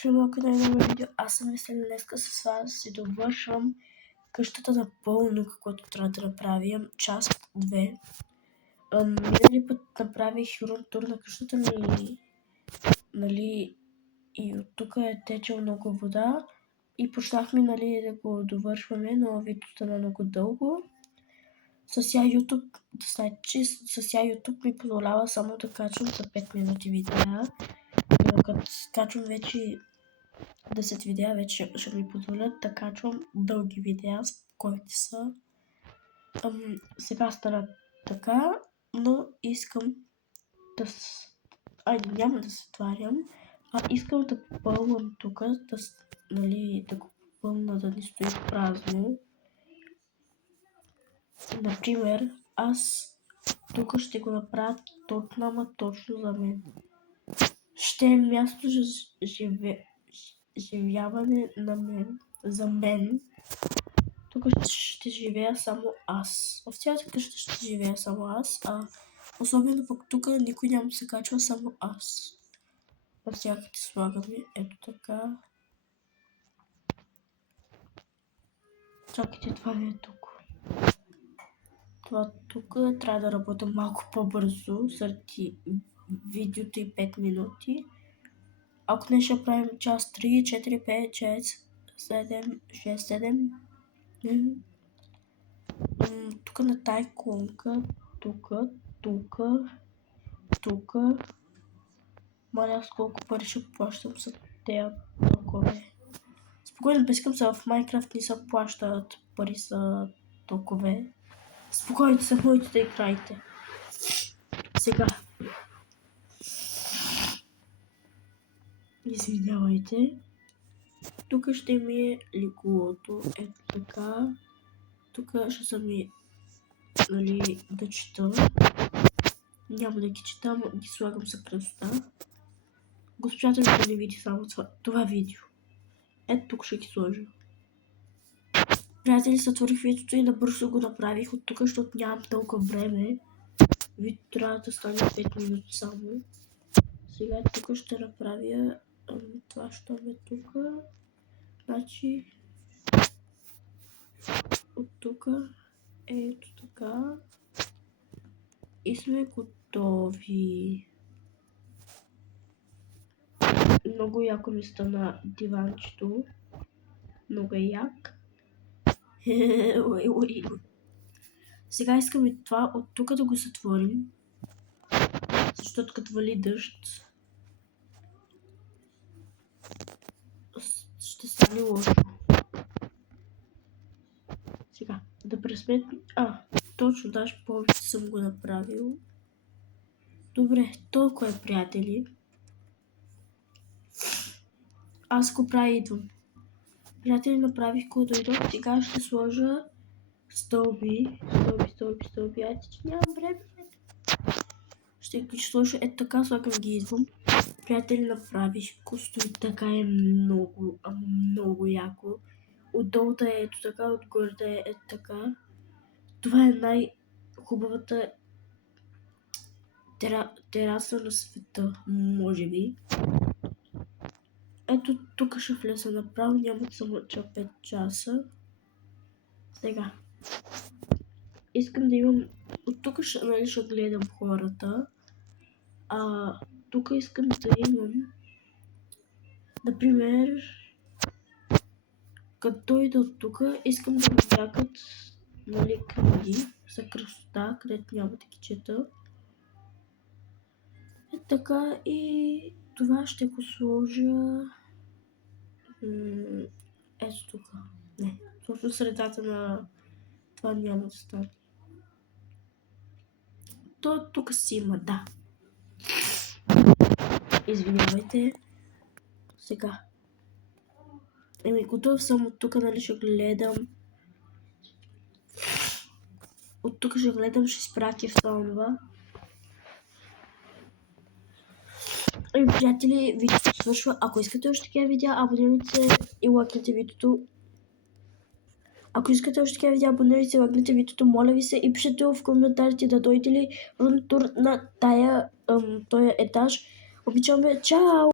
дошли малко на едно видео. Аз съм Веселин днеска с вас и довършвам къщата напълно, каквото трябва да направя. Част 2. Минали път направих тур на къщата ми, нали, и от тук е тече много вода и почнахме, нали, да го довършваме, но видеото стана много дълго. С YouTube, да знаете, че с YouTube ми позволява само да качвам за 5 минути видеа. Но като качвам вече 10 видеа, вече ще ми позволят да качвам дълги видеа, които са. Сега стана така, но искам да... няма да се отварям, а искам да попълвам тук, нали, да го попълна, да не стои празно. Например, аз тук ще го направя точно за мен. Ще е място за живяване за мен. Тук ще живея само аз. В цялата къща ще живея само аз, а особено пък тук никой няма да се качва, само аз. Навсякъде слагаме ето така. Чакайте, това не е тук. Това тук трябва да работя малко по-бързо, заради видеото и 5 минути. Ако не ще правим част 3, 4, 5, 6, 7, 6, 7. Тук на тая колонка, тук. Маля, аз колко пари ще плащам за тези токове. Спокойно, искам се, в Майнкрафт не се плащат пари за токове. Спокойно се, моите да играете. Сега. Извинявайте. Тук ще ми е леглото. Ето така. Тук ще са ми, нали, да чета. Няма да ги чета, но ги слагам за красота. Госпожата ми да не види само това видео. Ето тук ще ги сложа. Приятели, сътворих видеото и набързо го направих от тук, защото нямам толкова време. Видеото трябва да стане 5 минути само. Сега тук ще направя това, що е тук. Значи от тук ето така. И сме готови. Много яко ми стана диванчето. Много е як. Сега искаме това от тук да го затворим. Защото като вали дъжд ще стане лошо. Сега да пресметнем. Точно, даже повече съм го направил. Добре, толкова е, приятели. Аз го правя, идвам. Приятели, направих го, дойдох. Сега ще сложа стълби. Айде, че нямам време. Ще ги сложа ето така, слагам ги, идвам. Приятели, направих го, стои така, е много яко. Отдолу да е ето така, отгоре да е ето така. Това е най-хубавата тераса на света, може би. Ето тук ще влеза направо, няма да се мъча 5 часа. Сега. Искам да имам... От тук ще гледам хората. Тук искам да имам... Например... Като дойда от тук, искам да ми бягат, нали, книги за красота, където няма да ги чета. Така, и това ще го сложа ето тук. Не, точно средата на това няма да стане. То тук си има, да. Извинявайте. Сега. Готов съм от тук, нали, ще гледам. От тук ще гледам, ще спрати в това. Приятели, видеото свършва. Ако искате още такива видеа, абонирайте се и лайкнете видеото. Ако искате още такива видеа, абонирайте се и лайкнете видеото, моля ви се, и пишете в коментарите да дойде ли тур на този етаж. Обичаме, чао!